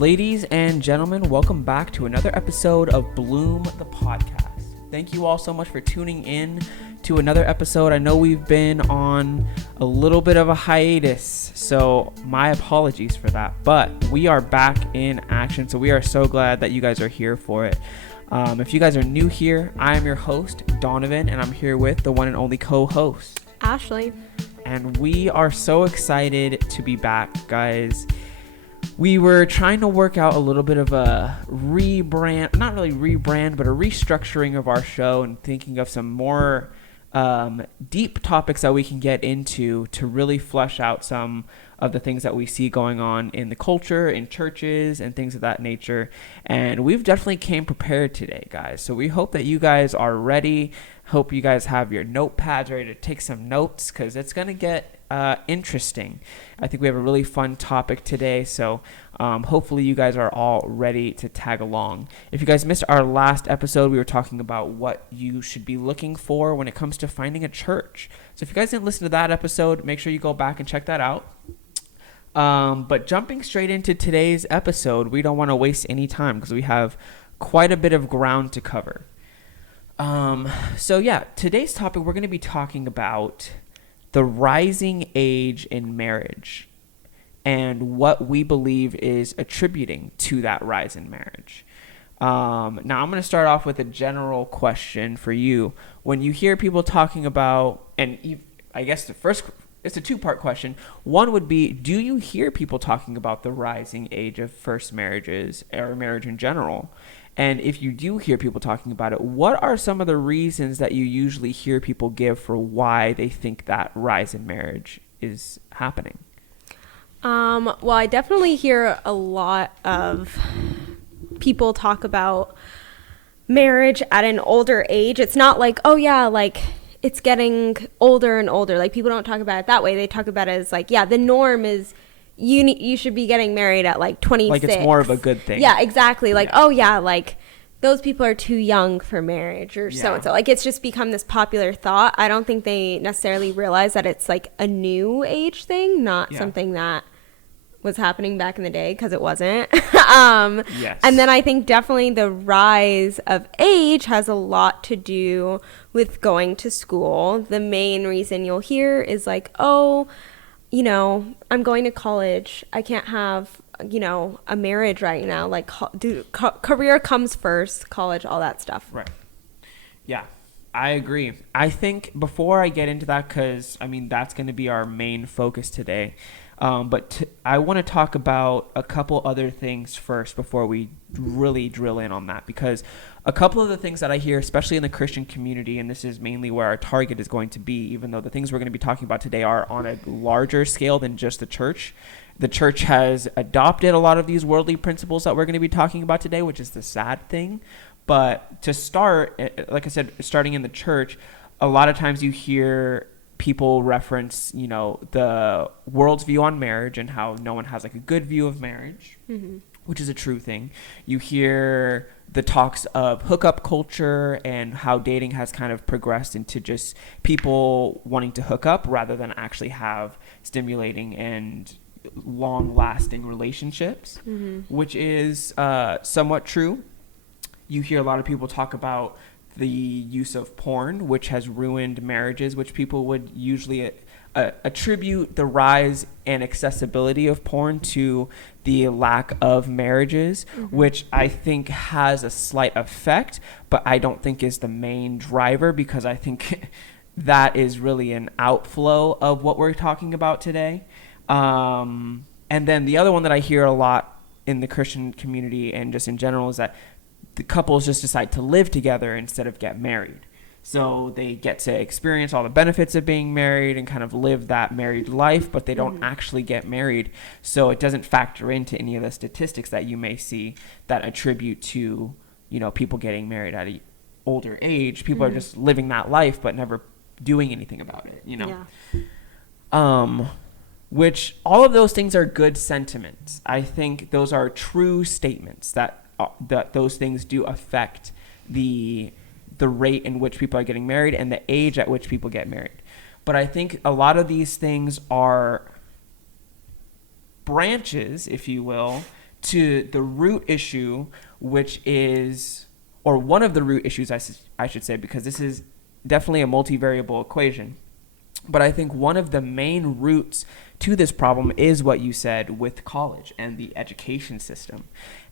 Ladies and gentlemen, welcome back to another episode of Bloom the Podcast. Thank you all so much for tuning in to another episode. I know we've been on a little bit of a hiatus, so my apologies for that. But we are back in action, so we are so glad that you guys are here for it. If you guys are new here, I am your host, Donovan, and I'm here with the one and only co-host, Ashley. And we are so excited to be back, guys. We were trying to work out a little bit of a rebrand, not really rebrand, but a restructuring of our show and thinking of some more deep topics that we can get into to really flesh out some of the things that we see going on in the culture, in churches, and things of that nature. And we've definitely came prepared today, guys. So we hope that you guys are ready. Hope you guys have your notepads ready to take some notes, because it's going to get interesting. I think we have a really fun topic today, so hopefully you guys are all ready to tag along. If you guys missed our last episode, we were talking about what you should be looking for when it comes to finding a church. So if you guys didn't listen to that episode, make sure you go back and check that out. But jumping straight into today's episode, we don't want to waste any time because we have quite a bit of ground to cover. So yeah, today's topic, we're going to be talking about the rising age in marriage and what we believe is attributing to that rise in marriage. Now I'm going to start off with a general question for you. When you hear people talking about, and I guess it's a two-part question. One would be, do you hear people talking about the rising age of first marriages or marriage in general? And if you do hear people talking about it, what are some of the reasons that you usually hear people give for why they think that rise in marriage is happening? Well, I definitely hear a lot of people talk about marriage at an older age. It's not like, oh yeah, like it's getting older and older. Like people don't talk about it that way. They talk about it as like, yeah, the norm is you should be getting married at like 26. Like it's more of a good thing. Yeah, exactly. Like, oh yeah, like those people are too young for marriage or so-and-so. Like it's just become this popular thought. I don't think they necessarily realize that it's like a new age thing, not something that was happening back in the day, because it wasn't. Yes. And then I think definitely the rise of age has a lot to do with going to school. The main reason you'll hear is like, oh, you know, I'm going to college. I can't have, you know, a marriage right now. Like, career comes first, college, all that stuff. Right. Yeah, I agree. I think before I get into that, because, I mean, that's going to be our main focus today. But I want to talk about a couple other things first before we really drill in on that, because a couple of the things that I hear, especially in the Christian community, and this is mainly where our target is going to be, even though the things we're going to be talking about today are on a larger scale than just the church. The church has adopted a lot of these worldly principles that we're going to be talking about today, which is the sad thing. But to start, like I said, starting in the church, a lot of times you hear people reference, you know, the world's view on marriage and how no one has like a good view of marriage, which is a true thing. You hear the talks of hookup culture and how dating has kind of progressed into just people wanting to hook up rather than actually have stimulating and long-lasting relationships, which is somewhat true. You hear a lot of people talk about the use of porn, which has ruined marriages, which people would usually attribute the rise and accessibility of porn to the lack of marriages, which I think has a slight effect, but I don't think is the main driver, because I think that is really an outflow of what we're talking about today. And then the other one that I hear a lot in the Christian community and just in general is that the couples just decide to live together instead of get married. So they get to experience all the benefits of being married and kind of live that married life, but they don't actually get married. So it doesn't factor into any of the statistics that you may see that attribute to, you know, people getting married at an older age. People are just living that life, but never doing anything about it, you know? Yeah. Which all of those things are good sentiments. I think those are true statements that those things do affect the rate in which people are getting married and the age at which people get married. But I think a lot of these things are branches, if you will, to the root issue, which is, or one of the root issues, I should say, because this is definitely a multivariable equation. But I think one of the main roots to this problem is what you said with college and the education system.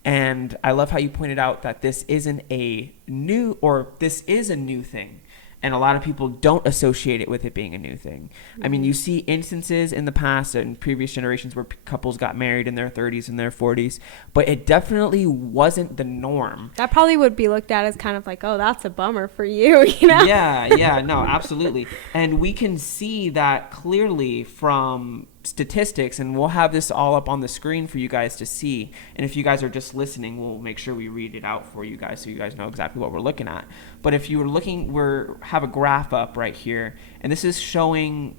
And I love how you pointed out that this isn't a new, or this is a new thing. And a lot of people don't associate it with it being a new thing. Mm-hmm. I mean, you see instances in the past and previous generations where couples got married in their 30s and their 40s, but it definitely wasn't the norm. That probably would be looked at as kind of like, oh, that's a bummer for you, you know? Yeah, no, absolutely. And we can see that clearly from statistics, and we'll have this all up on the screen for you guys to see. And if you guys are just listening, we'll make sure we read it out for you guys so you guys know exactly what we're looking at. But if you were looking, have a graph up right here, and this is showing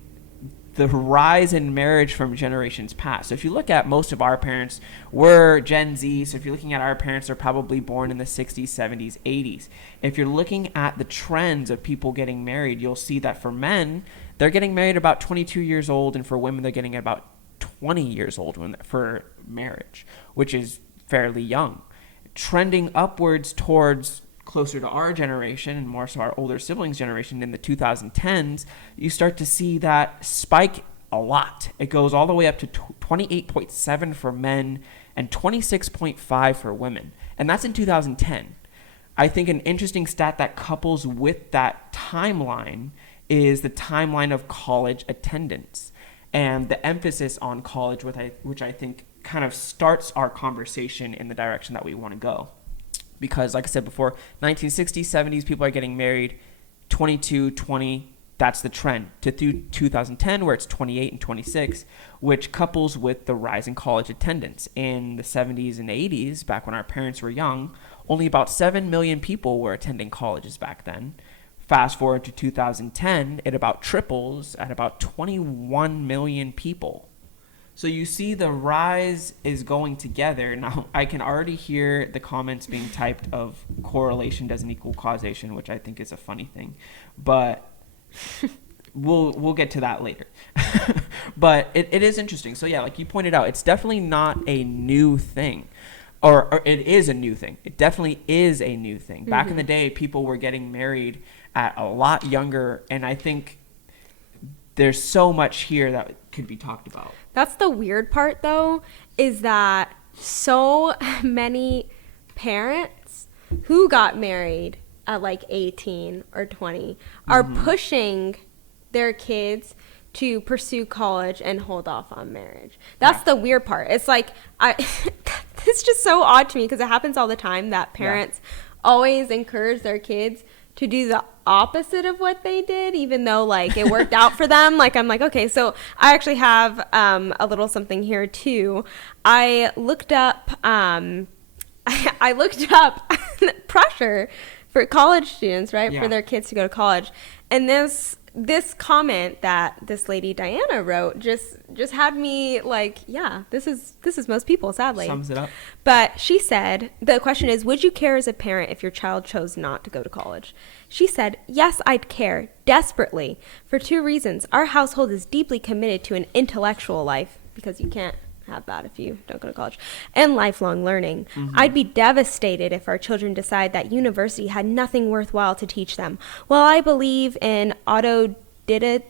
the rise in marriage from generations past. So if you look at most of our parents, we're Gen Z, so if you're looking at our parents, they're probably born in the 60s, 70s, 80s. If you're looking at the trends of people getting married, you'll see that for men, they're getting married about 22 years old, and for women, they're getting about 20 years old for marriage, which is fairly young. Trending upwards towards closer to our generation and more so our older siblings' generation in the 2010s, you start to see that spike a lot. It goes all the way up to 28.7 for men and 26.5 for women. And that's in 2010. I think an interesting stat that couples with that timeline is the timeline of college attendance and the emphasis on college, which I think kind of starts our conversation in the direction that we want to go. Because like I said before, 1960s, 70s, people are getting married, 22, 20, that's the trend, to through 2010 where it's 28 and 26, which couples with the rise in college attendance. In the 70s and 80s, back when our parents were young, only about 7 million people were attending colleges back then. Fast forward to 2010, it about triples at about 21 million people. So you see the rise is going together. Now, I can already hear the comments being typed of correlation doesn't equal causation, which I think is a funny thing. But we'll get to that later. But it is interesting. So yeah, like you pointed out, it's definitely not a new thing. Or it is a new thing. It definitely is a new thing. Back in the day, people were getting married at a lot younger, and I think there's so much here that could be talked about. That's the weird part, though, is that so many parents who got married at like 18 or 20 are pushing their kids to pursue college and hold off on marriage. That's the weird part. It's like, it's just so odd to me because it happens all the time that parents always encourage their kids to do the opposite of what they did, even though like it worked out for them. Like I'm like, okay, so I actually have a little something here too. I looked up I looked up pressure for college students, right? For their kids to go to college. And this comment that this lady Diana wrote just had me like, yeah, this is most people, sadly. Sums it up. But she said, the question is, would you care as a parent if your child chose not to go to college? She said, yes, I'd care, desperately, for 2 reasons. Our household is deeply committed to an intellectual life, because you can't have that if you don't go to college, and lifelong learning. I'd be devastated if our children decide that university had nothing worthwhile to teach them. While I believe in autodidactism,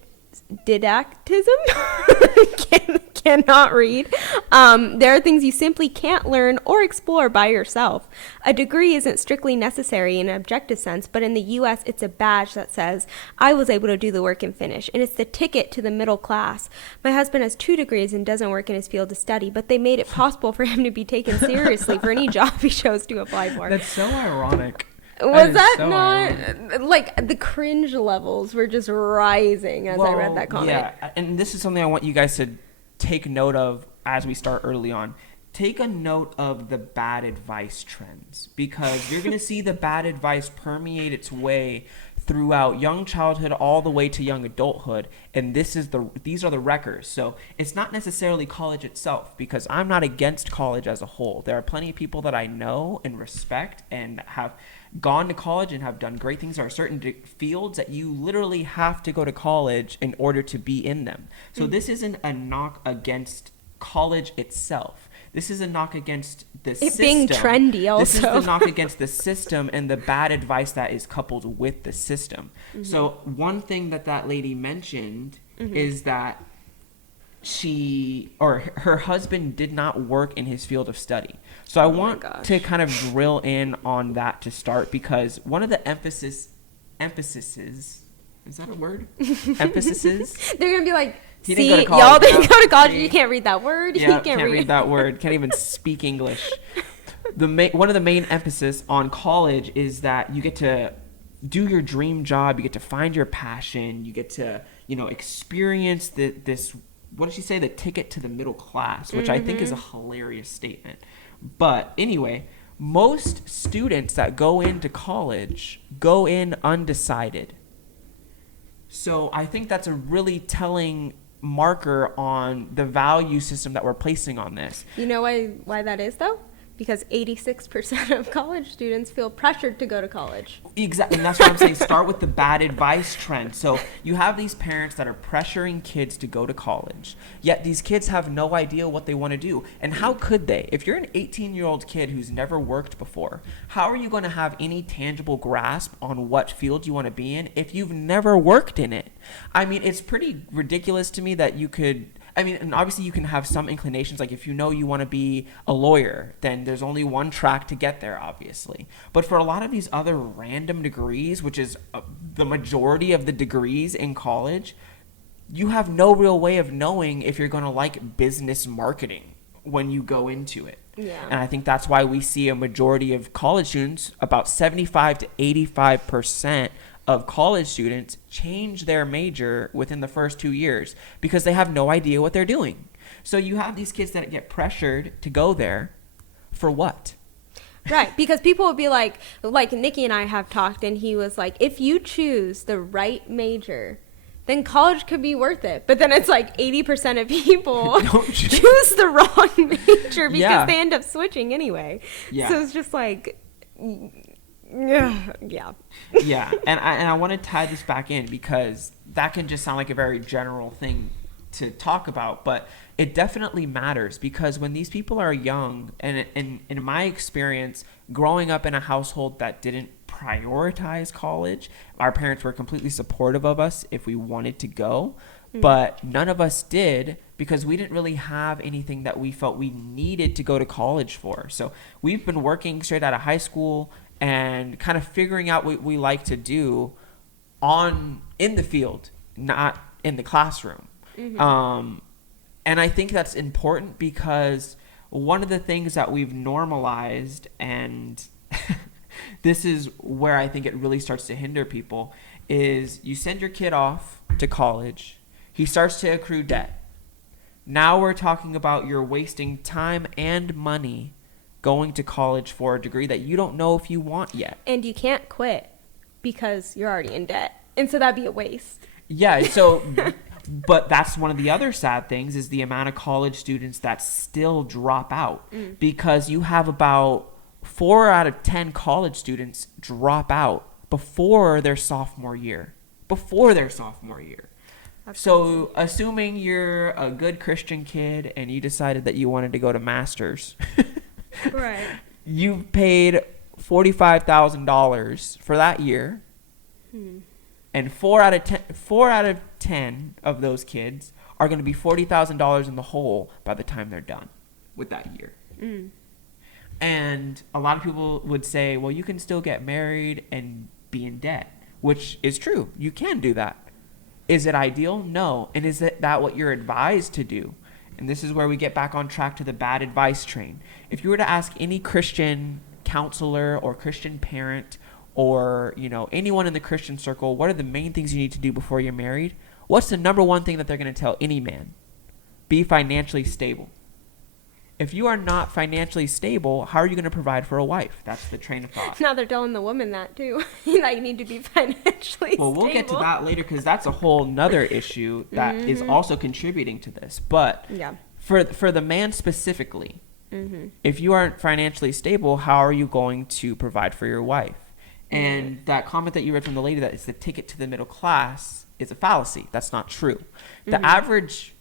cannot read, there are things you simply can't learn or explore by yourself. A degree isn't strictly necessary in an objective sense, but in the U.S. it's a badge that says, I was able to do the work and finish, and it's the ticket to the middle class. My husband has 2 degrees and doesn't work in his field to study, but they made it possible for him to be taken seriously for any job he chose to apply for. That's so ironic. Was that so not ironic. Like the cringe levels were just rising as I read that comment? Yeah, and this is something I want you guys to take note of as we start early on. Take a note of the bad advice trends, because you're going to see the bad advice permeate its way throughout young childhood all the way to young adulthood, and these are the wreckers. So it's not necessarily college itself, because I'm not against college as a whole. There are plenty of people that I know and respect and have gone to college and have done great things. There are certain fields that you literally have to go to college in order to be in them. So this isn't a knock against college itself. This is a knock against the It system. being trendy also. This is the knock against the system and the bad advice that is coupled with the system. So one thing that lady mentioned is that her husband did not work in his field of study. So I want to kind of drill in on that to start, because one of the emphases, is that a word? Emphases? They're going to be like, He see, didn't go to college, y'all didn't no. go to college. See? You can't read that word. Yeah, You can't read that word. Can't even speak English. One of the main emphasis on college is that you get to do your dream job. You get to find your passion. You get to, experience this, what did she say? The ticket to the middle class, which I think is a hilarious statement. But anyway, most students that go into college go in undecided. So I think that's a really telling marker on the value system that we're placing on this. You know why that is, though? Because 86% of college students feel pressured to go to college. Exactly. And that's what I'm saying. Start with the bad advice trend. So you have these parents that are pressuring kids to go to college, yet these kids have no idea what they want to do. And how could they? If you're an 18-year-old kid who's never worked before, how are you going to have any tangible grasp on what field you want to be in if you've never worked in it? I mean, it's pretty ridiculous to me that you could... and obviously you can have some inclinations, like if you know you want to be a lawyer, then there's only one track to get there, obviously. But for a lot of these other random degrees, which is the majority of the degrees in college, you have no real way of knowing if you're going to like business marketing when you go into it. Yeah. And I think that's why we see a majority of college students, about 75 to 85% of college students, change their major within the first 2 years because they have no idea what they're doing. So you have these kids that get pressured to go there for what? Right, because people will be like Nikki and I have talked, and he was like, if you choose the right major, then college could be worth it. But then it's like 80% of people choose the wrong major because they end up switching anyway. Yeah. So it's just like... Yeah. Yeah, and I want to tie this back in because that can just sound like a very general thing to talk about, but it definitely matters, because when these people are young, and in my experience, growing up in a household that didn't prioritize college, our parents were completely supportive of us if we wanted to go, but none of us did, because we didn't really have anything that we felt we needed to go to college for. So we've been working straight out of high school and kind of figuring out what we like to do in the field, not in the classroom. And I think that's important, because one of the things that we've normalized, and this is where I think it really starts to hinder people, is you send your kid off to college, he starts to accrue debt. Now we're talking about you're wasting time and money going to college for a degree that you don't know if you want yet. And you can't quit because you're already in debt. And so that'd be a waste. Yeah, so, but that's one of the other sad things, is the amount of college students that still drop out. Because you have about 4 out of 10 college students drop out before their sophomore year. So assuming you're a good Christian kid and you decided that you wanted to go to master's, Right. you paid $45,000 for that year, and 4 out of 10 of those kids are going to be $40,000 in the hole by the time they're done with that year. And a lot of people would say, well, you can still get married and be in debt, which is true. You can do that. Is it ideal? No. And is that what you're advised to do? And this is where we get back on track to the bad advice train. If you were to ask any Christian counselor or Christian parent or, anyone in the Christian circle, what are the main things you need to do before you're married? What's the number one thing that they're going to tell any man? Be financially stable. If you are not financially stable, how are you going to provide for a wife? That's the train of thought. Now they're telling the woman that too. That you need to be financially stable. Well, we'll get to that later, because that's a whole nother issue that is also contributing to this. But for the man specifically, if you aren't financially stable, how are you going to provide for your wife? And that comment that you read from the lady that it's the ticket to the middle class is a fallacy. That's not true. The average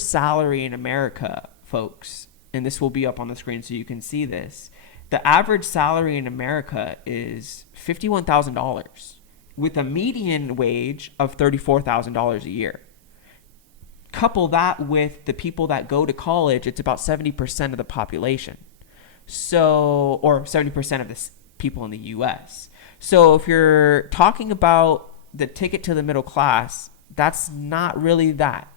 salary in America, folks, and this will be up on the screen so you can see this, the average salary in America is $51,000 with a median wage of $34,000 a year. Couple that with the people that go to college, it's about 70% of the population. So, or 70% of the people in the US. So if you're talking about the ticket to the middle class, that's not really that.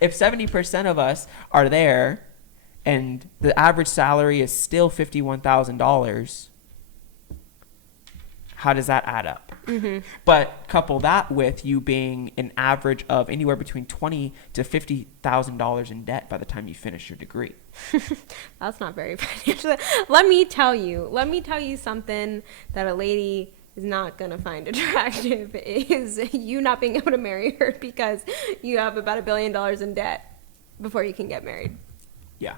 If 70% of us are there and the average salary is still $51,000, how does that add up? Mm-hmm. But couple that with you being an average of anywhere between $20,000 to $50,000 in debt by the time you finish your degree. That's not very financial. Let me tell you something that a lady is not going to find attractive is you not being able to marry her because you have about $1 billion in debt before you can get married. Yeah.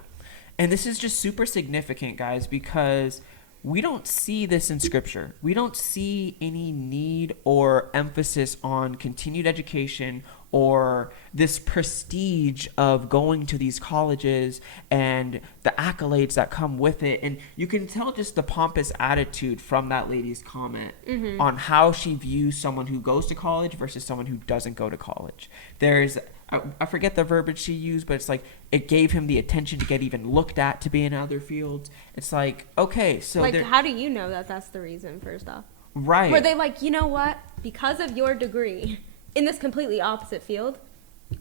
And this is just super significant, guys, because we don't see this in scripture. We don't see any need or emphasis on continued education or this prestige of going to these colleges and the accolades that come with it. And you can tell just the pompous attitude from that lady's comment on how she views someone who goes to college versus someone who doesn't go to college. There's, I forget the verbiage she used, but it's like it gave him the attention to get even looked at to be in other fields. It's like, okay, so like, how do you know that that's the reason, first off? Right. Were they like, you know what? Because of your degree in this completely opposite field,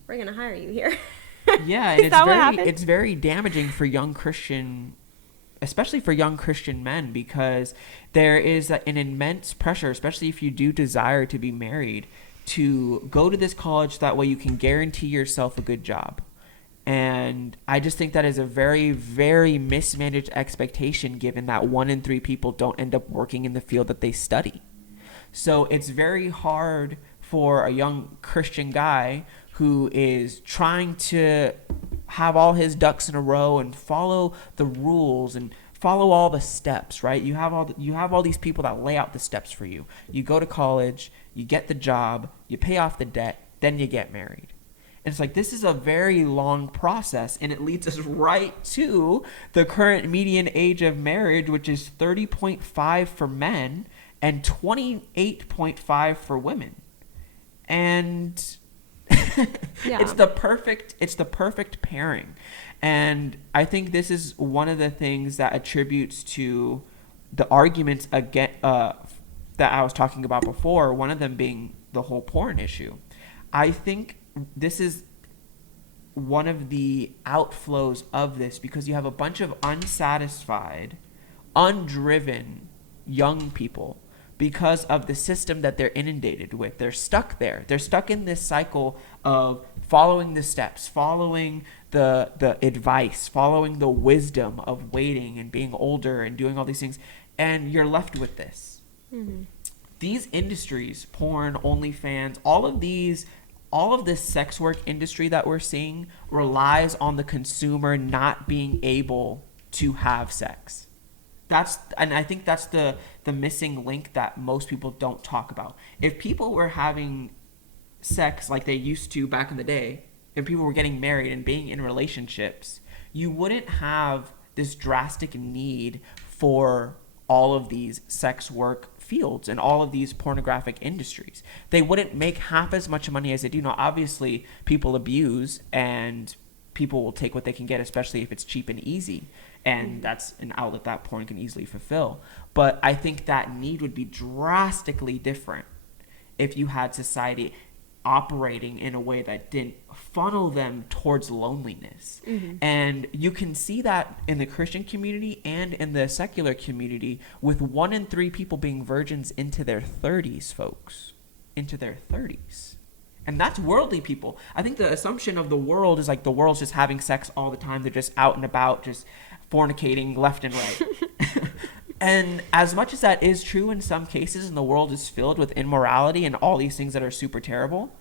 we're going to hire you here. Yeah, and it's very damaging for young Christian, especially for young Christian men, because there is an immense pressure, especially if you do desire to be married, to go to this college. That way you can guarantee yourself a good job. And I just think that is a very, very mismanaged expectation, given that 1 in 3 people don't end up working in the field that they study. So it's very hard for a young Christian guy who is trying to have all his ducks in a row and follow the rules and follow all the steps, right? You have all these people that lay out the steps for you. You go to college, you get the job, you pay off the debt, then you get married. And it's like, this is a very long process, and it leads us right to the current median age of marriage, which is 30.5 for men and 28.5 for women. And it's the perfect pairing. And I think this is one of the things that attributes to the arguments again that I was talking about before, one of them being the whole porn issue. I think this is one of the outflows of this, because you have a bunch of unsatisfied, undriven young people because of the system that they're inundated with. They're stuck there. They're stuck in this cycle of following the steps, following the advice, following the wisdom of waiting and being older and doing all these things. And you're left with this. Mm-hmm. These industries, porn, OnlyFans, all of this sex work industry that we're seeing relies on the consumer not being able to have sex. And I think that's the missing link that most people don't talk about. If people were having sex like they used to back in the day, if people were getting married and being in relationships, you wouldn't have this drastic need for all of these sex work fields and all of these pornographic industries. They wouldn't make half as much money as they do now. Obviously, people abuse and people will take what they can get, especially if it's cheap and easy. And that's an outlet that porn can easily fulfill. But I think that need would be drastically different if you had society operating in a way that didn't funnel them towards loneliness. Mm-hmm. And you can see that in the Christian community and in the secular community, with 1 in 3 people being virgins into their 30s, folks. Into their 30s. And that's worldly people. I think the assumption of the world is like the world's just having sex all the time. They're just out and about, just fornicating left and right. And as much as that is true in some cases, and the world is filled with immorality and all these things that are super terrible,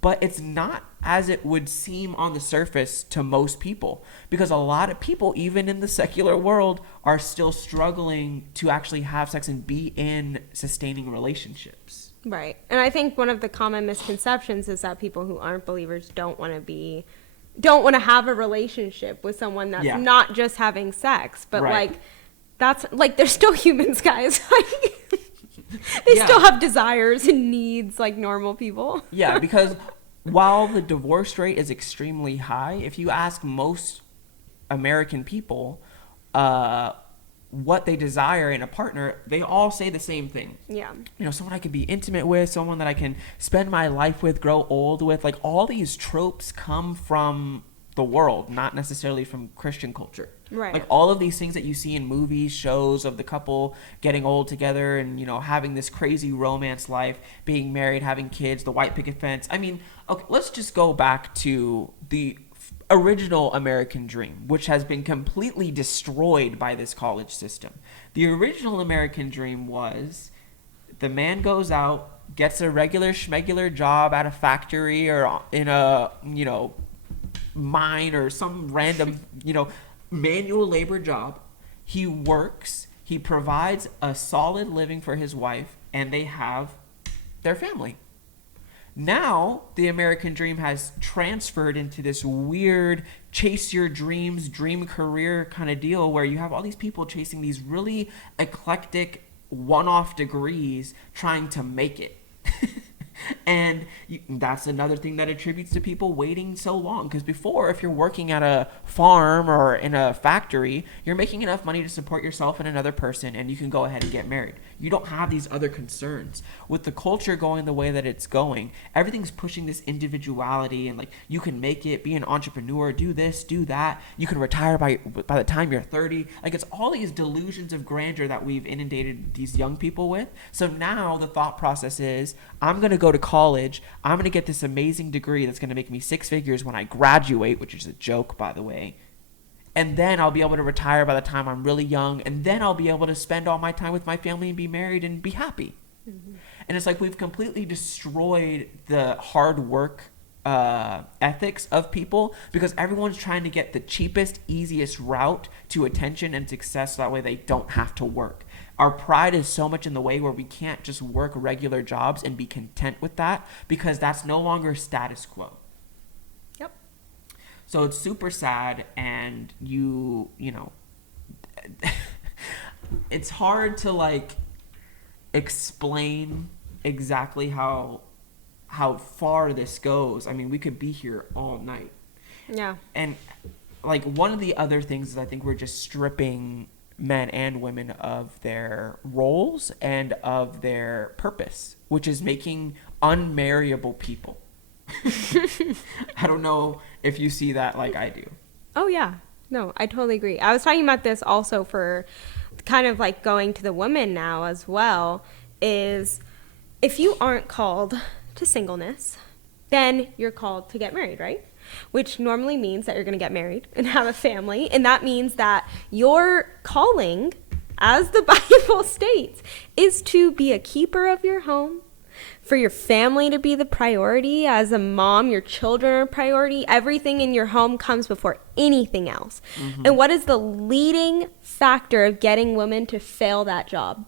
but it's not as it would seem on the surface to most people, because a lot of people, even in the secular world, are still struggling to actually have sex and be in sustaining relationships. Right. And I think one of the common misconceptions is that people who aren't believers don't want to be don't want to have a relationship with someone that's not just having sex, but like that's like they're still humans, guys. Like they still have desires and needs like normal people. Yeah, because while the divorce rate is extremely high, if you ask most American people what they desire in a partner, they all say the same thing. Yeah. You know, someone I can be intimate with, someone that I can spend my life with, grow old with. Like, all these tropes come from the world, not necessarily from Christian culture. Right. Like, all of these things that you see in movies, shows of the couple getting old together and, you know, having this crazy romance life, being married, having kids, the white picket fence. I mean, okay, let's just go back to the original American dream, which has been completely destroyed by this college system. The original American dream was the man goes out, gets a regular schmegular job at a factory or in a, you know, mine or some random, you know, manual labor job. He works, he provides a solid living for his wife, and they have their family. Now, the American dream has transferred into this weird chase your dreams, dream career kind of deal where you have all these people chasing these really eclectic one-off degrees trying to make it. And that's another thing that attributes to people waiting so long. Because before, if you're working at a farm or in a factory, you're making enough money to support yourself and another person, and you can go ahead and get married. You don't have these other concerns. With the culture going the way that it's going, everything's pushing this individuality and, like, you can make it, be an entrepreneur, do this, do that. You can retire by the time you're 30. Like, it's all these delusions of grandeur that we've inundated these young people with. So now the thought process is, I'm going to go to college. I'm going to get this amazing degree that's going to make me 6 figures when I graduate, which is a joke, by the way. And then I'll be able to retire by the time I'm really young. And then I'll be able to spend all my time with my family and be married and be happy. Mm-hmm. And it's like we've completely destroyed the hard work ethics of people because everyone's trying to get the cheapest, easiest route to attention and success. So that way they don't have to work. Our pride is so much in the way where we can't just work regular jobs and be content with that because that's no longer status quo. Yep. So it's super sad, and you know, it's hard to like explain exactly how far this goes. I mean, we could be here all night. Yeah. And like one of the other things is I think we're just stripping men and women of their roles and of their purpose, which is making unmarriable people. I don't know if you see that like I do. Oh, yeah. No, I totally agree. I was talking about this also for kind of like going to the women now as well, is if you aren't called to singleness, then you're called to get married, right? Which normally means that you're going to get married and have a family. And that means that your calling, as the Bible states, is to be a keeper of your home, for your family to be the priority. As a mom, your children are a priority. Everything in your home comes before anything else. Mm-hmm. And what is the leading factor of getting women to fail that job?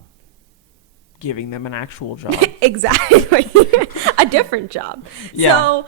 Giving them an actual job. Exactly. A different job. Yeah. So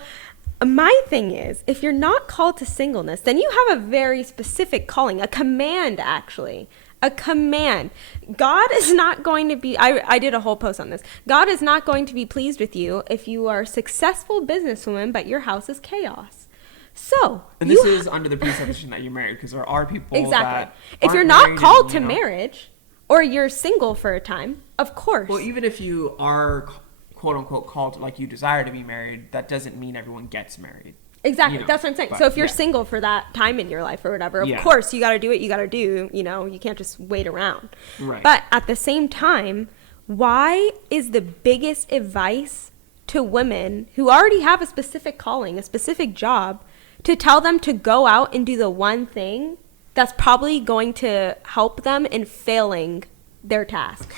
my thing is, if you're not called to singleness, then you have a very specific calling, a command, actually. A command. God is not going to be, I did a whole post on this. God is not going to be pleased with you if you are a successful businesswoman, but your house is chaos. So. And this is under the presupposition that you're married, because there are people exactly. that if you're not called to marriage, or you're single for a time, of course. Well, even if you are quote unquote called, like you desire to be married, that doesn't mean everyone gets married. Exactly. You know, that's what I'm saying. but, So if you're single for that time in your life or whatever, of course you got to do what you got to do. You know, you can't just wait around. Right. But at the same time, why is the biggest advice to women who already have a specific calling, a specific job, to tell them to go out and do the one thing that's probably going to help them in failing their task?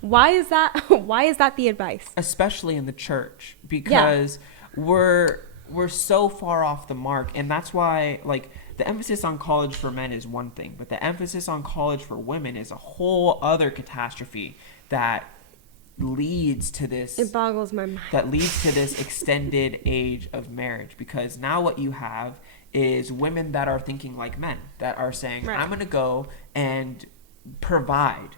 Why is that? Why is that the advice? Especially in the church, because we're so far off the mark. And that's why, like, the emphasis on college for men is one thing, but the emphasis on college for women is a whole other catastrophe that leads to this. It boggles my mind. That leads to this extended age of marriage, because now what you have is women that are thinking like men, that are saying, Right. I'm going to go and provide.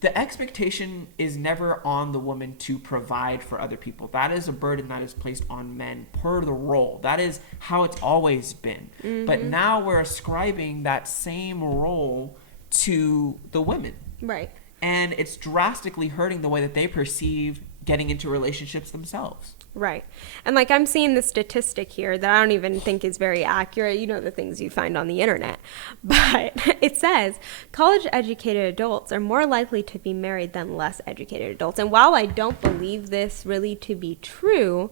The expectation is never on the woman to provide for other people. That is a burden that is placed on men per the role. That is how it's always been. But now we're ascribing that same role to the women. Right. And it's drastically hurting the way that they perceive getting into relationships themselves. Right. And like I'm seeing the statistic here that I don't even think is very accurate. You know, the things you find on the internet. But it says college educated adults are more likely to be married than less educated adults. And while I don't believe this really to be true,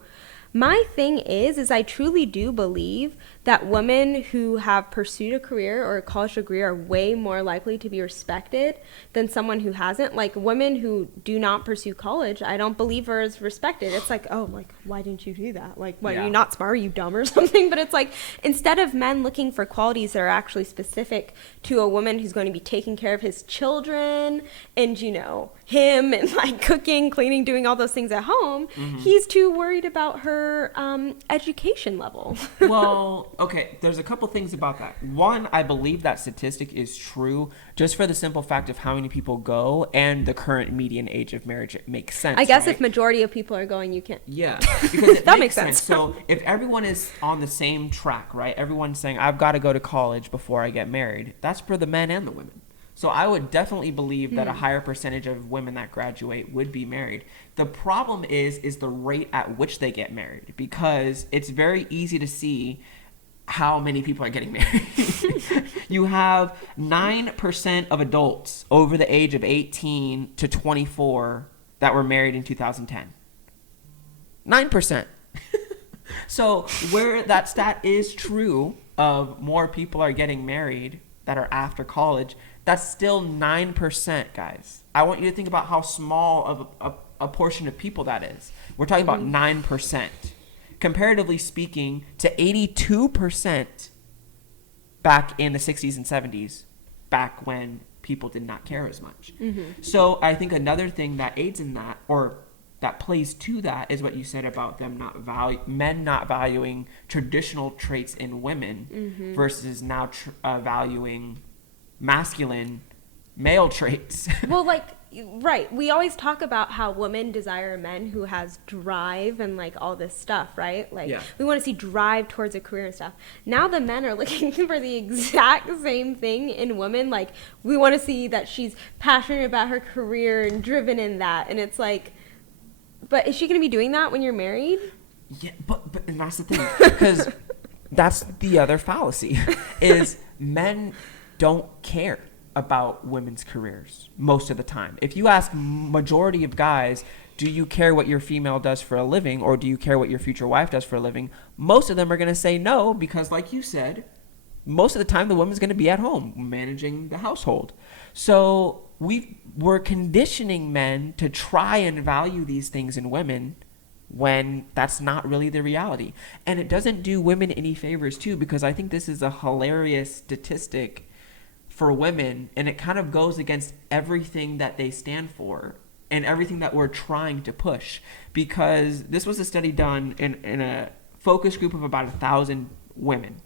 my thing is I truly do believe that women who have pursued a career or a college degree are way more likely to be respected than someone who hasn't. Like women who do not pursue college, I don't believe are as respected. It's like, oh, like, why didn't you do that? Like, why are you not smart? Are you dumb or something? But it's like, instead of men looking for qualities that are actually specific to a woman who's going to be taking care of his children and, you know, him and like cooking, cleaning, doing all those things at home, he's too worried about her education level. Well, okay, there's a couple things about that. One, I believe that statistic is true just for the simple fact of how many people go and the current median age of marriage. It makes sense. I guess right? if majority of people are going, you can't. Yeah, because it That makes makes sense. So if everyone is on the same track, right? Everyone's saying, I've got to go to college before I get married. That's for the men and the women. So I would definitely believe that a higher percentage of women that graduate would be married. The problem is the rate at which they get married, because it's very easy to see how many people are getting married. You have 9% of adults over the age of 18 to 24 that were married in 2010. 9%. So where that stat is true of more people are getting married that are after college, that's still 9%, guys. I want you to think about how small of a portion of people that is. We're talking about 9%. Comparatively speaking to 82% back in the 60s and 70s, back when people did not care as much. So I think another thing that aids in that, or that plays to that, is what you said about them men not valuing traditional traits in women versus now valuing masculine male traits. Well, like, right. We always talk about how women desire men who has drive and like all this stuff, right? Like we want to see drive towards a career and stuff. Now the men are looking for the exact same thing in women. Like we want to see that she's passionate about her career and driven in that. And it's like, but is she going to be doing that when you're married? Yeah, but and that's the thing, because that's the other fallacy, is men don't care about women's careers most of the time. If you ask majority of guys, do you care what your female does for a living, or do you care what your future wife does for a living? Most of them are going to say no, because like you said, most of the time the woman's going to be at home managing the household. So we're conditioning men to try and value these things in women when that's not really the reality. And it doesn't do women any favors too, because I think this is a hilarious statistic for women, and it kind of goes against everything that they stand for and everything that we're trying to push. Because this was a study done in a focus group of about 1,000 women.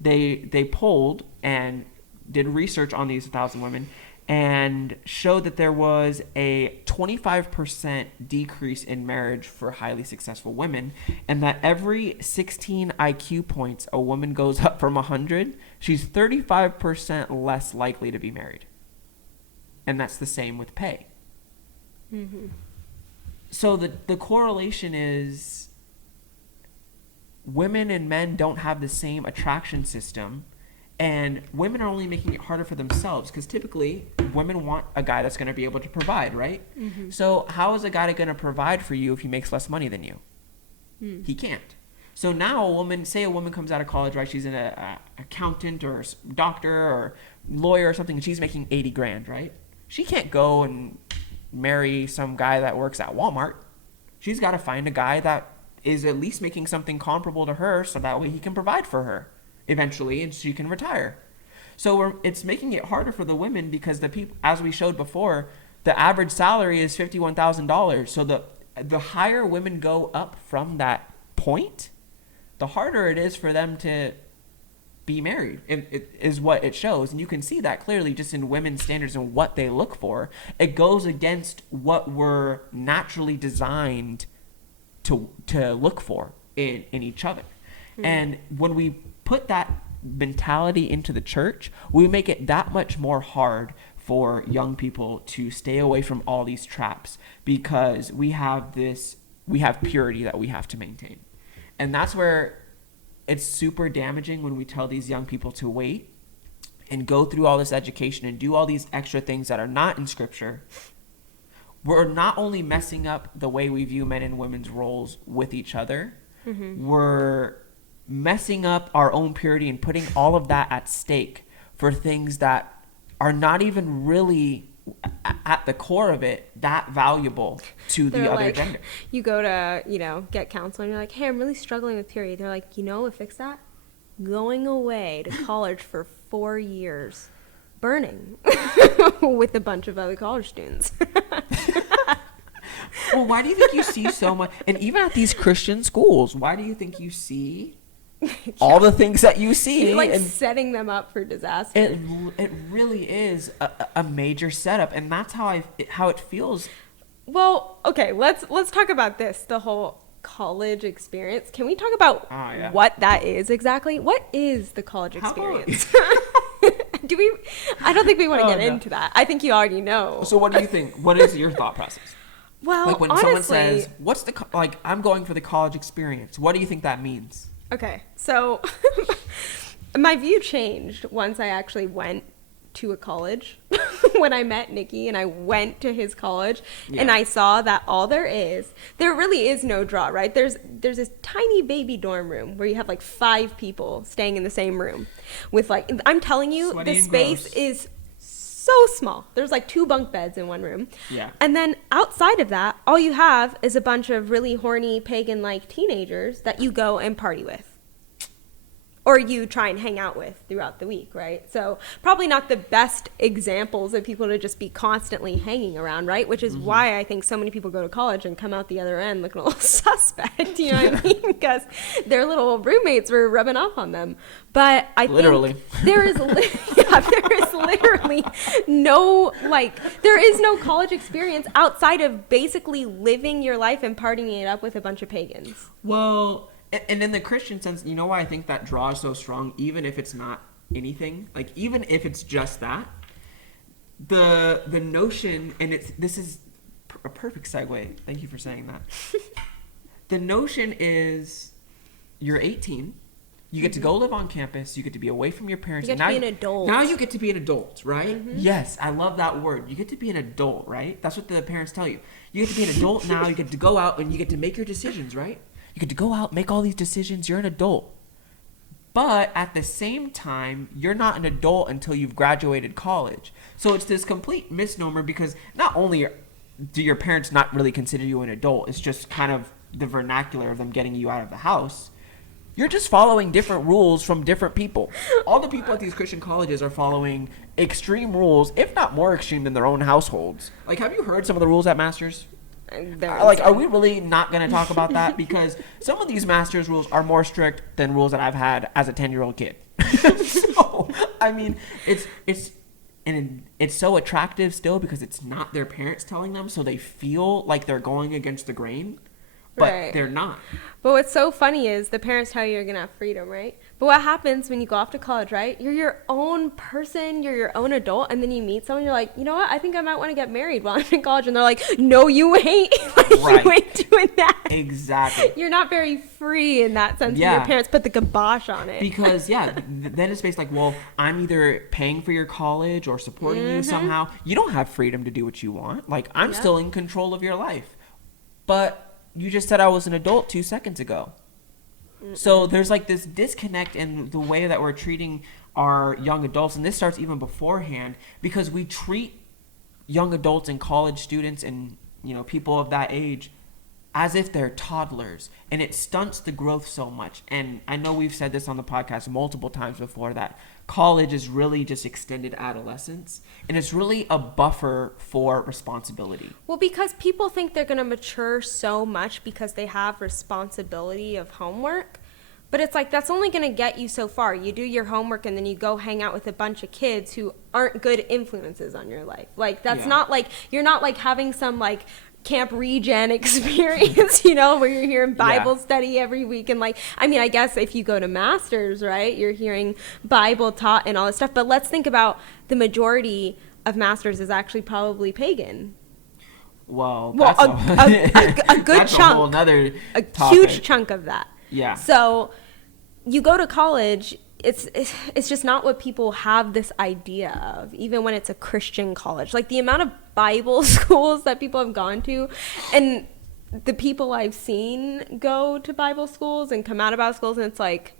They polled and did research on these 1,000 women and showed that there was a 25% decrease in marriage for highly successful women, and that every 16 IQ points a woman goes up from 100, she's 35% less likely to be married. And that's the same with pay. So the correlation is women and men don't have the same attraction system, and women are only making it harder for themselves, because typically women want a guy that's going to be able to provide, right? So how is a guy going to provide for you if he makes less money than you? He can't. So now say a woman comes out of college, right? She's an accountant or doctor or lawyer or something, and she's making 80 grand, right? She can't go and marry some guy that works at Walmart. She's got to find a guy that is at least making something comparable to her, so that way he can provide for her eventually, and she can retire. So it's making it harder for the women, because the people, as we showed before, the average salary is $51,000. So the higher women go up from that point, the harder it is for them to be married. It is what it shows, and you can see that clearly just in women's standards and what they look for. It goes against what we're naturally designed to look for in each other. And when we put that mentality into the church, we make it that much more hard for young people to stay away from all these traps, because we have purity that we have to maintain. And that's where it's super damaging when we tell these young people to wait and go through all this education and do all these extra things that are not in scripture. We're not only messing up the way we view men and women's roles with each other, we're messing up our own purity and putting all of that at stake for things that are not even really at the core of it that valuable to the other gender. You go to, get counseling, you're like, hey, I'm really struggling with purity. They're like, what fix that? Going away to college for 4 years, burning with a bunch of other college students. Well, why do you think you see so much? And even at these Christian schools, why do you think you see all the things that you see? It's like setting them up for disaster. It really is a major setup, and that's how it feels. Well, okay, let's talk about this, the whole college experience. Can we talk about what that is exactly? What is the college experience? I don't think we want to get into that. I think you already know. So what do you think? What is your thought process? Well, like when honestly, someone says, I'm going for the college experience, what do you think that means? Okay, so my view changed once I actually went to a college. When I met Nikki and I went to his college, and I saw that there really is no draw, right? There's this tiny baby dorm room where you have like 5 people staying in the same room with I'm telling you, the space is so small. There's like 2 bunk beds in one room. Yeah. And then outside of that, all you have is a bunch of really horny pagan-like teenagers that you go and party with. Or you try and hang out with throughout the week, right? So probably not the best examples of people to just be constantly hanging around, right? Which is why I think so many people go to college and come out the other end looking a little suspect, you know what I mean? Because their little roommates were rubbing off on them. But I think there is literally there is no college experience outside of basically living your life and partying it up with a bunch of pagans. Well, and in the Christian sense, you know why I think that draw is so strong, even if it's not anything, like even if it's just that, the notion, and this is a perfect segue. Thank you for saying that. The notion is you're 18, you get to go live on campus, you get to be away from your parents. You get to be an adult. Now you get to be an adult, right? Yes, I love that word. You get to be an adult, right? That's what the parents tell you. You get to be an adult now, you get to go out and you get to make your decisions, right? You get to go out, make all these decisions. You're an adult. But at the same time, you're not an adult until you've graduated college. So it's this complete misnomer, because not only do your parents not really consider you an adult, it's just kind of the vernacular of them getting you out of the house. You're just following different rules from different people. All the people at these Christian colleges are following extreme rules, if not more extreme than their own households. Like, have you heard some of the rules at Masters? Are we really not going to talk about that? Because some of these Masters rules are more strict than rules that I've had as a 10-year-old kid. So, I mean, it's so attractive still because it's not their parents telling them, so they feel like they're going against the grain, but they're not. But what's so funny is the parents tell you you're going to have freedom, right? But what happens when you go off to college, right? You're your own person, you're your own adult, and then you meet someone, you're like, you know what? I think I might want to get married while I'm in college. And they're like, no, you ain't. You ain't doing that. Exactly. You're not very free in that sense. Yeah. Your parents put the kibosh on it. Because, then it's based like, well, I'm either paying for your college or supporting you somehow. You don't have freedom to do what you want. Like, I'm still in control of your life. But you just said I was an adult 2 seconds ago. So there's like this disconnect in the way that we're treating our young adults, and this starts even beforehand, because we treat young adults and college students and people of that age as if they're toddlers, and it stunts the growth so much. And I know we've said this on the podcast multiple times before, that college is really just extended adolescence, and it's really a buffer for responsibility. Well, because people think they're going to mature so much because they have responsibility of homework. But it's like, that's only going to get you so far. You do your homework and then you go hang out with a bunch of kids who aren't good influences on your life. Like, that's not like, you're not like having some like camp regen experience, you know, where you're hearing Bible study every week. And like, I mean, I guess if you go to masters, right, you're hearing Bible taught and all this stuff. But let's think about the majority of masters is actually probably pagan. Well, a good that's chunk, a whole nother topic. Huge chunk of that. Yeah. So you go to college, it's just not what people have this idea of, even when it's a Christian college. Like the amount of Bible schools that people have gone to, and the people I've seen go to Bible schools and come out of Bible schools, and it's like,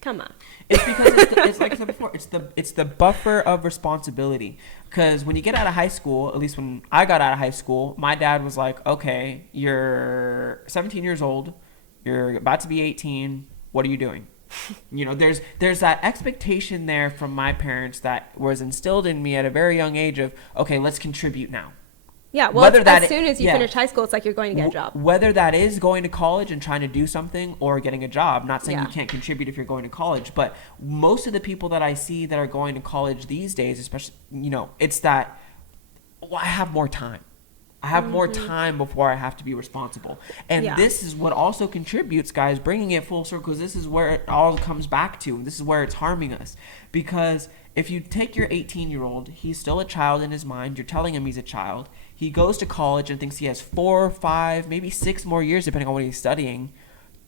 come on. It's because it's like I said before, it's the buffer of responsibility. Because when you get out of high school, at least when I got out of high school, my dad was like, okay, you're 17 years old, you're about to be 18, what are you doing? You know, there's that expectation there from my parents that was instilled in me at a very young age of, okay, let's contribute now. Yeah, well, as soon as you finish high school, it's like you're going to get a job. Whether that is going to college and trying to do something or getting a job. Not saying you can't contribute if you're going to college, but most of the people that I see that are going to college these days, especially, you know, it's that, well, I have more time. I have more time before I have to be responsible. And this is what also contributes, guys, bringing it full circle, because this is where it all comes back to. This is where it's harming us. Because if you take your 18-year-old, he's still a child in his mind. You're telling him he's a child. He goes to college and thinks he has 4 or 5, maybe 6 more years, depending on what he's studying,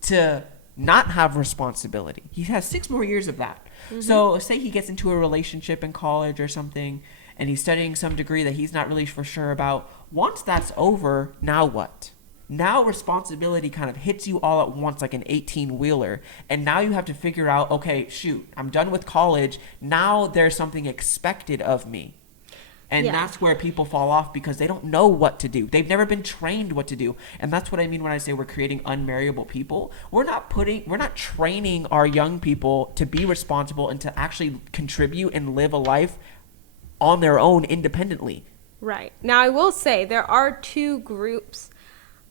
to not have responsibility. He has 6 more years of that. So say he gets into a relationship in college or something, and he's studying some degree that he's not really for sure about. Once that's over, now what? Now responsibility kind of hits you all at once like an 18-wheeler. And now you have to figure out, okay, shoot, I'm done with college. Now there's something expected of me. And that's where people fall off because they don't know what to do. They've never been trained what to do. And that's what I mean when I say we're creating unmarriable people. We're not training our young people to be responsible and to actually contribute and live a life on their own independently. Right. Now, I will say there are 2 groups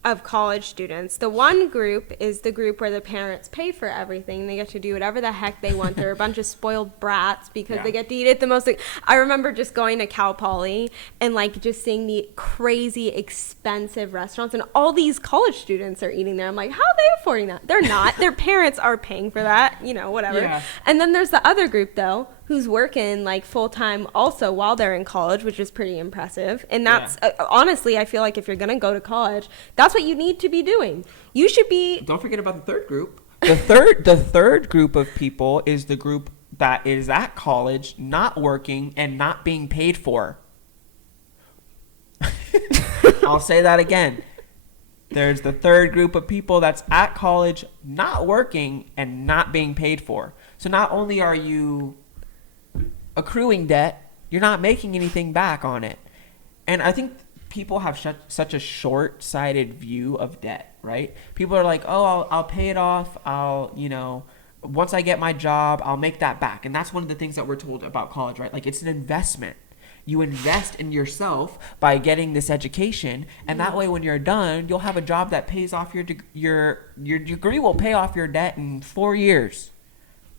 of college students. The one group is the group where the parents pay for everything. They get to do whatever the heck they want. They're a bunch of spoiled brats because they get to eat at the most. I remember just going to Cal Poly and like just seeing the crazy expensive restaurants, and all these college students are eating there. I'm like, how are they affording that? They're not. Their parents are paying for that, you know, whatever. Yeah. And then there's the other group though, who's working like full time also while they're in college, which is pretty impressive. And that's honestly, I feel like if you're going to go to college, that's what you need to be doing. You should be. Don't forget about the third group. The third group of people is the group that is at college, not working and not being paid for. I'll say that again. There's the third group of people that's at college, not working and not being paid for. So not only are you accruing debt, you're not making anything back on it. And I think people have such a short-sighted view of debt, right? People are like, oh, I'll pay it off. Once I get my job, I'll make that back. And that's one of the things that we're told about college, right? Like, it's an investment. You invest in yourself by getting this education, and that way when you're done, you'll have a job that pays off your degree will pay off your debt in 4 years.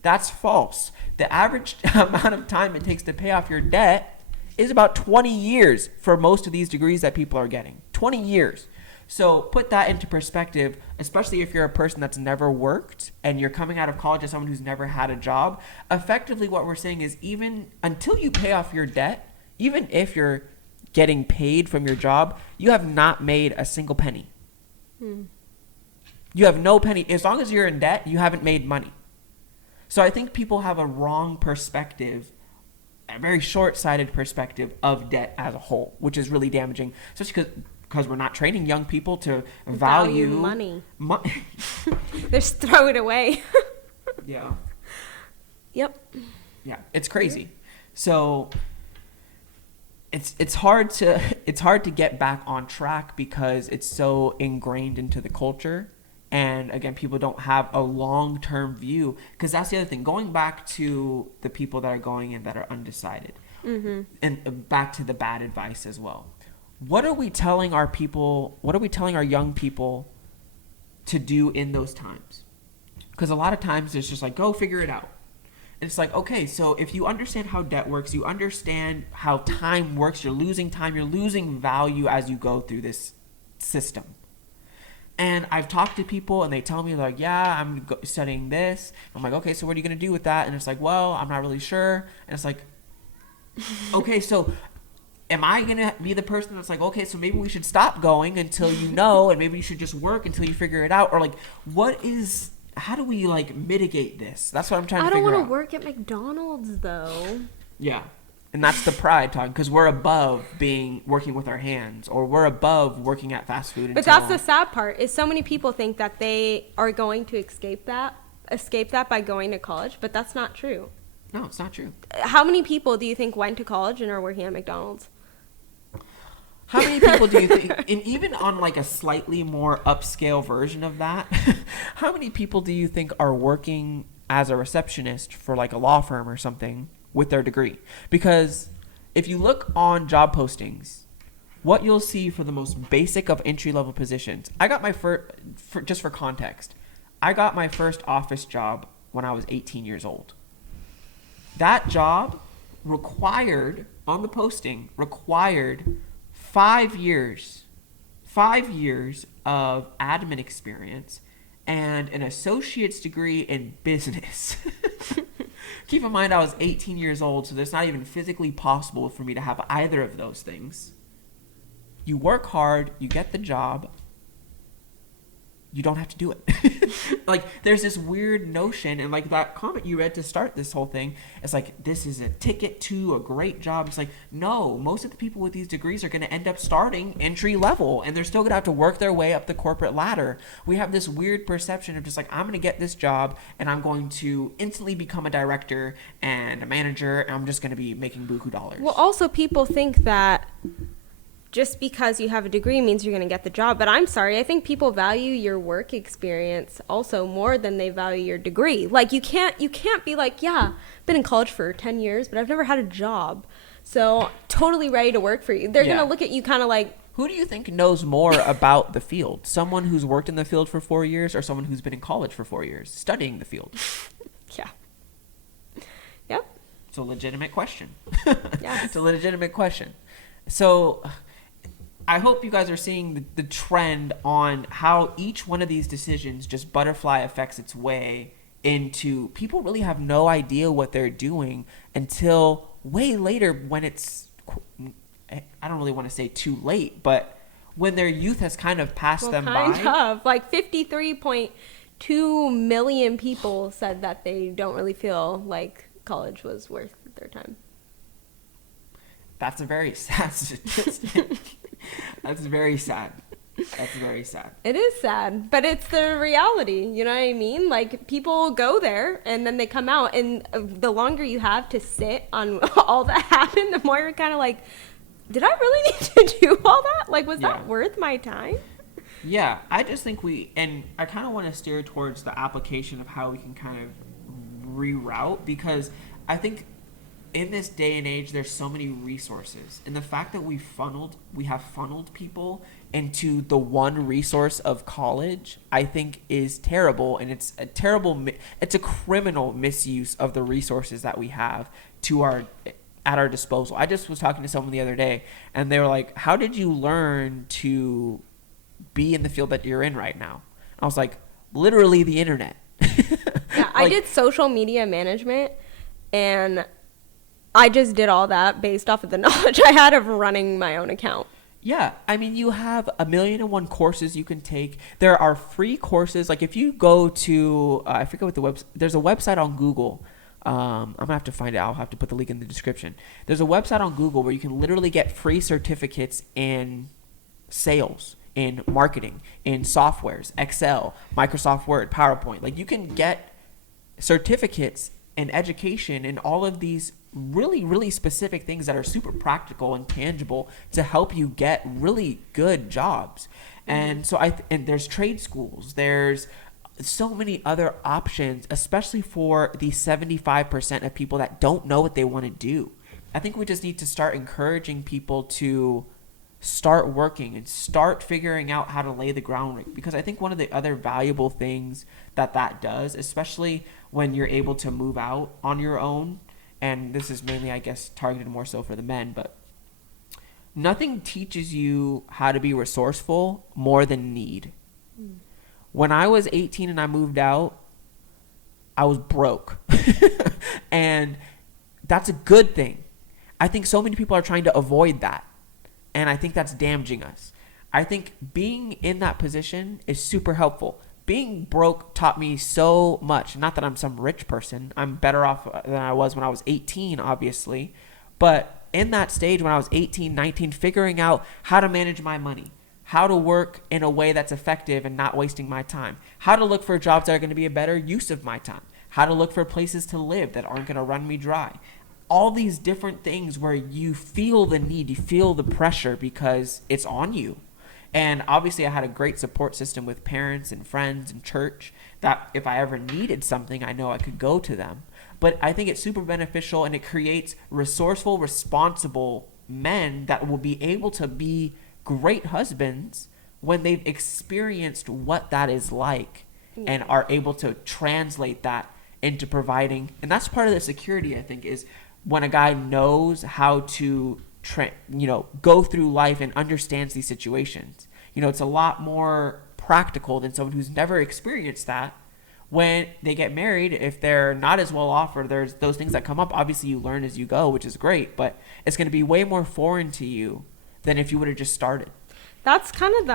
That's false. The average amount of time it takes to pay off your debt is about 20 years for most of these degrees that people are getting. 20 years. So put that into perspective, especially if you're a person that's never worked and you're coming out of college as someone who's never had a job. Effectively, what we're saying is even until you pay off your debt, even if you're getting paid from your job, you have not made a single penny. You have no penny. As long as you're in debt, you haven't made money. So I think people have a wrong perspective, a very short-sighted perspective of debt as a whole, which is really damaging, especially because we're not training young people to value money. Just throw it away. Yeah. Yep. Yeah, it's crazy. So it's hard to get back on track because it's so ingrained into the culture. And again, people don't have a long-term view, because that's the other thing. Going back to the people that are going in that are undecided, and back to the bad advice as well. What are we telling our people? What are we telling our young people to do in those times? Because a lot of times it's just like, go figure it out. And it's like, okay, so if you understand how debt works, you understand how time works, you're losing time, you're losing value as you go through this system. And I've talked to people and they tell me like, yeah, I'm studying this. I'm like, okay, so what are you going to do with that? And it's like, well, I'm not really sure. And it's like, okay, so am I going to be the person that's like, okay, so maybe we should stop going until you know, and maybe you should just work until you figure it out? Or like, how do we like mitigate this? That's what I'm trying to figure out. I don't want to work at McDonald's though. Yeah. And that's the pride talk, because we're above working with our hands, or we're above working at fast food. But that's the sad part, is so many people think that they are going to escape that by going to college, but that's not true. No, it's not true. How many people do you think went to college and are working at McDonald's? How many people do you think, and even on like a slightly more upscale version of that, how many people do you think are working as a receptionist for like a law firm or something with their degree? Because if you look on job postings, what you'll see for the most basic of entry-level positions, I got my just for context, I got my first office job when I was 18 years old. That job required 5 years of admin experience and an associate's degree in business. Keep in mind, I was 18 years old, so it's not even physically possible for me to have either of those things. You work hard, you get the job, you don't have to do it. Like, there's this weird notion, and like that comment you read to start this whole thing, it's like, this is a ticket to a great job. It's like, no, most of the people with these degrees are going to end up starting entry level, and they're still going to have to work their way up the corporate ladder. We have this weird perception of just like, I'm going to get this job, and I'm going to instantly become a director and a manager, and I'm just going to be making buku dollars. Well, also people think that just because you have a degree means you're going to get the job. But I'm sorry, I think people value your work experience also more than they value your degree. Like, you can't be like, yeah, I've been in college for 10 years, but I've never had a job, so totally ready to work for you. They're going to look at you kind of like, who do you think knows more about the field? Someone who's worked in the field for 4 years, or someone who's been in college for 4 years studying the field? Yeah. Yep. It's a legitimate question. Yes. It's a legitimate question. So I hope you guys are seeing the trend on how each one of these decisions just butterfly affects its way into people really have no idea what they're doing until way later, when it's, I don't really want to say too late, but when their youth has kind of passed them by. Kind of. Like 53.2 million people said that they don't really feel like college was worth their time. That's a very sad statistic. That's very sad. That's very sad. It is sad, but it's the reality. You know what I mean? Like, people go there and then they come out, and the longer you have to sit on all that happened, the more you're kind of like, did I really need to do all that? Like, was that worth my time? Yeah, I just think and I kind of want to steer towards the application of how we can kind of reroute, because I think in this day and age, there's so many resources, and the fact that we have funneled people into the one resource of college, I think is terrible, and it's a criminal misuse of the resources that we have at our disposal. I just was talking to someone the other day, and they were like, "How did you learn to be in the field that you're in right now?" I was like, "Literally the internet." Yeah, I did social media management, and I just did all that based off of the knowledge I had of running my own account. Yeah, I mean, you have 1,000,001 courses you can take. There are free courses. Like, if you go to, I forget what the website, there's a website on Google. I'm going to have to find it. I'll have to put the link in the description. There's a website on Google where you can literally get free certificates in sales, in marketing, in softwares, Excel, Microsoft Word, PowerPoint. Like, you can get certificates and education and all of these really, really specific things that are super practical and tangible to help you get really good jobs. And so and there's trade schools, there's so many other options, especially for the 75% of people that don't know what they want to do. I think we just need to start encouraging people to start working and start figuring out how to lay the groundwork, because I think one of the other valuable things that does, especially when you're able to move out on your own, and this is mainly, I guess, targeted more so for the men, but nothing teaches you how to be resourceful more than need. When I was 18 and I moved out, I was broke. And that's a good thing. I think so many people are trying to avoid that. And I think that's damaging us. I think being in that position is super helpful. Being broke taught me so much. Not that I'm some rich person. I'm better off than I was when I was 18, obviously. But in that stage when I was 18, 19, figuring out how to manage my money, how to work in a way that's effective and not wasting my time, how to look for jobs that are going to be a better use of my time, how to look for places to live that aren't going to run me dry. All these different things where you feel the need, you feel the pressure because it's on you. And obviously I had a great support system with parents and friends and church that if I ever needed something, I know I could go to them. But I think it's super beneficial, and it creates resourceful, responsible men that will be able to be great husbands when they've experienced what that is like and are able to translate that into providing. And that's part of the security, I think, is when a guy knows how to go through life and understands these situations. It's a lot more practical than someone who's never experienced that. When they get married, if they're not as well off or there's those things that come up, obviously you learn as you go, which is great, but it's going to be way more foreign to you than if you would have just started. That's kind of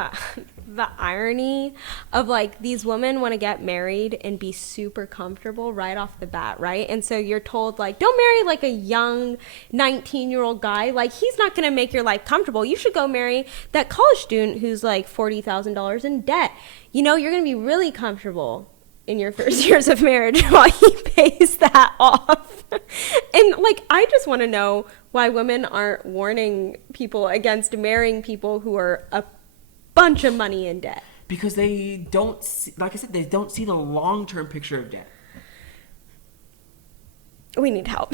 the irony of, like, these women want to get married and be super comfortable right off the bat, right? And so you're told, like, don't marry like a young 19-year-old guy. Like, he's not going to make your life comfortable. You should go marry that college student who's like $40,000 in debt. You're going to be really comfortable in your first years of marriage while he pays that off. And, like, I just want to know why women aren't warning people against marrying people who are a bunch of money in debt. Because they don't see, like I said, they don't see the long-term picture of debt. We need help.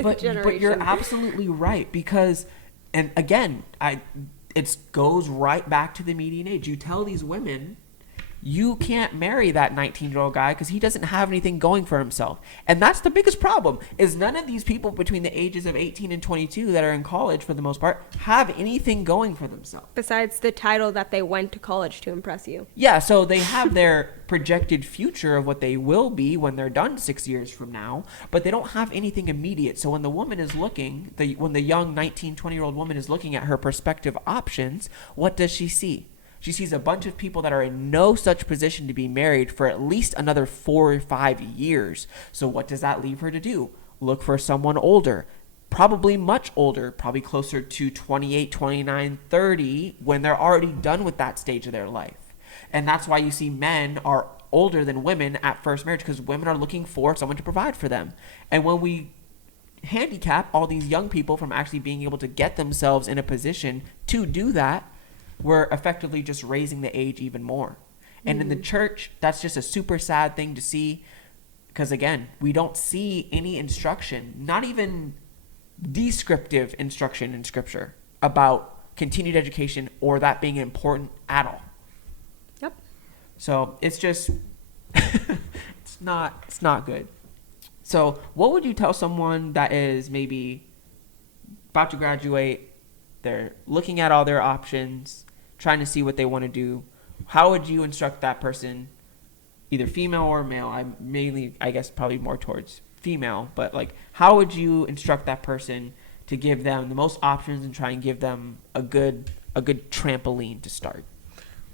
But you're absolutely right, because, and again, it goes right back to the median age. You tell these women, you can't marry that 19-year-old guy because he doesn't have anything going for himself. And that's the biggest problem, is none of these people between the ages of 18 and 22 that are in college, for the most part, have anything going for themselves. Besides the title that they went to college to impress you. Yeah, so they have their projected future of what they will be when they're done 6 years from now, but they don't have anything immediate. So when the woman is looking, when the young 19, 20-year-old woman is looking at her prospective options, what does she see? She sees a bunch of people that are in no such position to be married for at least another 4 or 5 years. So what does that leave her to do? Look for someone older, probably much older, probably closer to 28, 29, 30, when they're already done with that stage of their life. And that's why you see men are older than women at first marriage, because women are looking for someone to provide for them. And when we handicap all these young people from actually being able to get themselves in a position to do that, we're effectively just raising the age even more. And in the church, that's just a super sad thing to see, because again, we don't see any instruction, not even descriptive instruction in scripture about continued education or that being important at all. Yep. So it's just it's not good. So what would you tell someone that is maybe about to graduate, they're looking at all their options, trying to see what they want to do? How would you instruct that person, either female or male? I'm mainly, I guess, probably more towards female, but like, how would you instruct that person to give them the most options and try and give them a good trampoline to start?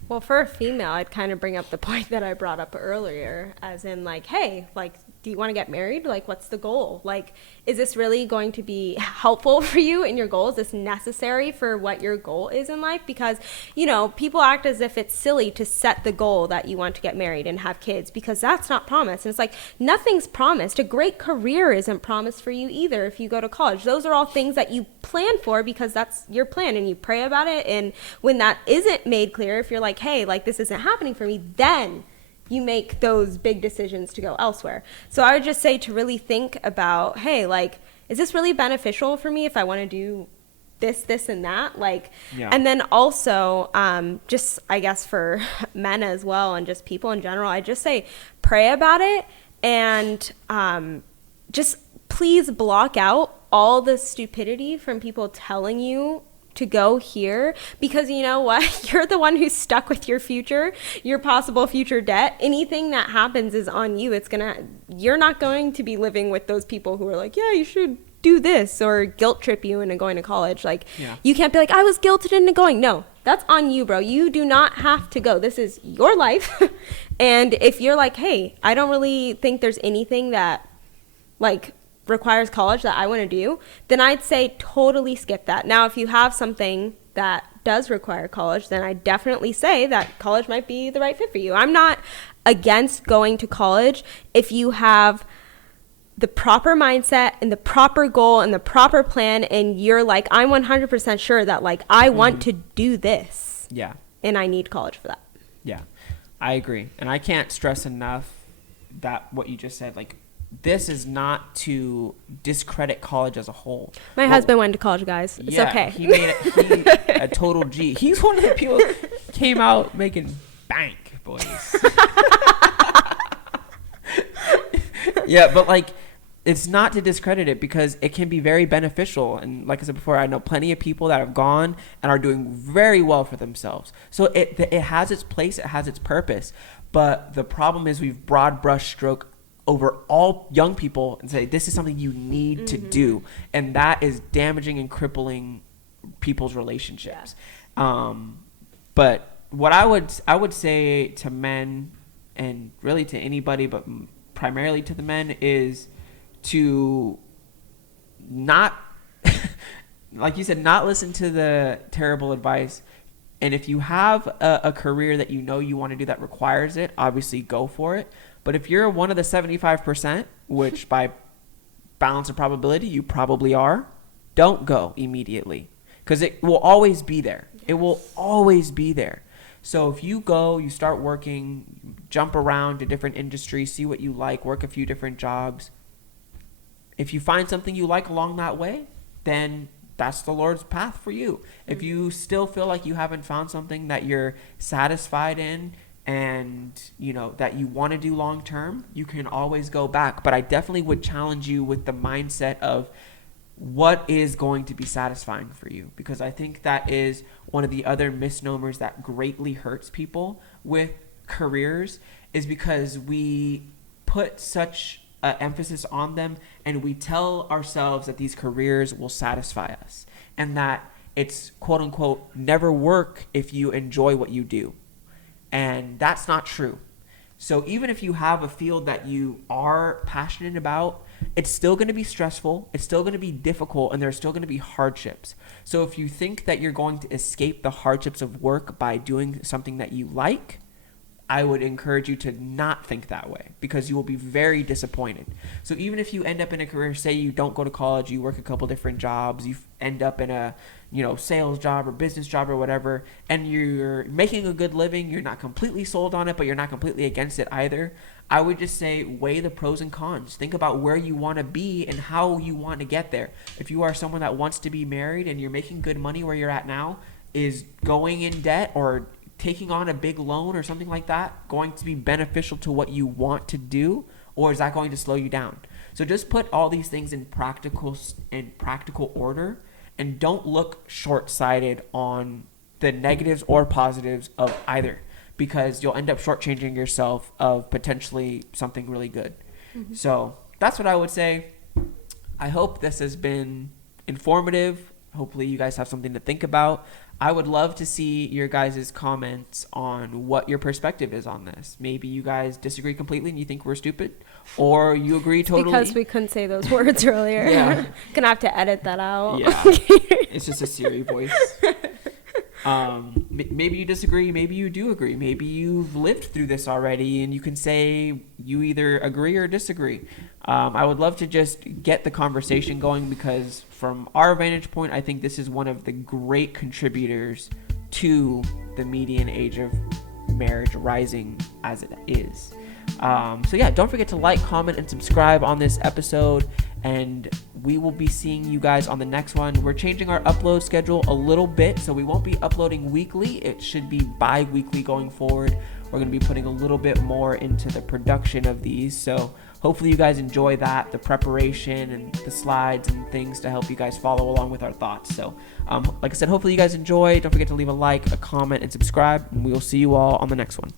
Well, for a female, I'd kind of bring up the point that I brought up earlier, as in, like, hey, like, do you want to get married? Like, what's the goal? Like, is this really going to be helpful for you in your goal? Is this necessary for what your goal is in life? Because, you know, people act as if it's silly to set the goal that you want to get married and have kids, because that's not promised. And it's like, nothing's promised. A great career isn't promised for you either if you go to college. Those are all things that you plan for because that's your plan, and you pray about it. And when that isn't made clear, if you're like, hey, like, this isn't happening for me, then you make those big decisions to go elsewhere. So I would just say to really think about, hey, like, is this really beneficial for me if I want to do this, and that? Like, yeah. And then also, just, I guess for men as well, and just people in general, I just say pray about it, and just please block out all the stupidity from people telling you to go here, because you know what, you're the one who's stuck with your future, your possible future debt. Anything that happens is on you. You're not going to be living with those people who are like, yeah, you should do this, or guilt trip you into going to college. Like, yeah. You can't be like, I was guilted into going. No, that's on you, bro. You do not have to go. This is your life. And if you're like, hey, I don't really think there's anything that like requires college that I want to do, then I'd say totally skip that. Now, if you have something that does require college, then I definitely say that college might be the right fit for you. I'm not against going to college if you have the proper mindset and the proper goal and the proper plan, and you're like, I'm 100% sure that like I want to do this. Yeah. And I need college for that. Yeah, I agree. And I can't stress enough that what you just said, like, this is not to discredit college as a whole. My husband went to college, guys. It's okay. He made a total G. He's one of the people came out making bank, boys. Yeah, but like, it's not to discredit it, because it can be very beneficial. And like I said before, I know plenty of people that have gone and are doing very well for themselves. So it has its place, it has its purpose. But the problem is we've broad brush stroke over all young people and say this is something you need to do, and that is damaging and crippling people's relationships. Yeah. But what I would say to men, and really to anybody, but primarily to the men, is to not like you said, not listen to the terrible advice. And if you have a career that you know you want to do that requires it, obviously go for it. But if you're one of the 75%, which by balance of probability you probably are, don't go immediately, because it will always be there. Yes. It will always be there. So if you go, you start working, jump around to different industries, see what you like, work a few different jobs. If you find something you like along that way, then that's the Lord's path for you. If you still feel like you haven't found something that you're satisfied in, and you know that you want to do long term, you can always go back. But I definitely would challenge you with the mindset of what is going to be satisfying for you, because I think that is one of the other misnomers that greatly hurts people with careers, is because we put such emphasis on them, and we tell ourselves that these careers will satisfy us, and that it's quote unquote never work if you enjoy what you do. And that's not true. So even if you have a field that you are passionate about, it's still going to be stressful, it's still going to be difficult, and there's still going to be hardships. So if you think that you're going to escape the hardships of work by doing something that you like, I would encourage you to not think that way, because you will be very disappointed. So even if you end up in a career, say you don't go to college, you work a couple different jobs, you end up in a sales job or business job or whatever, and you're making a good living, you're not completely sold on it, but you're not completely against it either, I would just say weigh the pros and cons. Think about where you want to be and how you want to get there. If you are someone that wants to be married and you're making good money where you're at now, is going in debt or taking on a big loan or something like that going to be beneficial to what you want to do, or is that going to slow you down? So just put all these things in practical order, and don't look short-sighted on the negatives or positives of either, because you'll end up shortchanging yourself of potentially something really good. Mm-hmm. So that's what I would say. I hope this has been informative. hopefully you guys have something to think about. I would love to see your guys' comments on what your perspective is on this. Maybe you guys disagree completely and you think we're stupid, or you agree totally. Because we couldn't say those words earlier. Yeah. Gonna have to edit that out. Yeah. It's just a Siri voice. Maybe you disagree, maybe you do agree, maybe you've lived through this already and you can say you either agree or disagree. I would love to just get the conversation going, because from our vantage point, I think this is one of the great contributors to the median age of marriage rising as it is. So yeah, don't forget to like, comment, and subscribe on this episode, and we will be seeing you guys on the next one. We're changing our upload schedule a little bit, so we won't be uploading weekly. It should be bi-weekly going forward. We're going to be putting a little bit more into the production of these, so hopefully you guys enjoy that, the preparation and the slides and things to help you guys follow along with our thoughts. So like I said, hopefully you guys enjoy. Don't forget to leave a like, a comment, and subscribe, and we will see you all on the next one.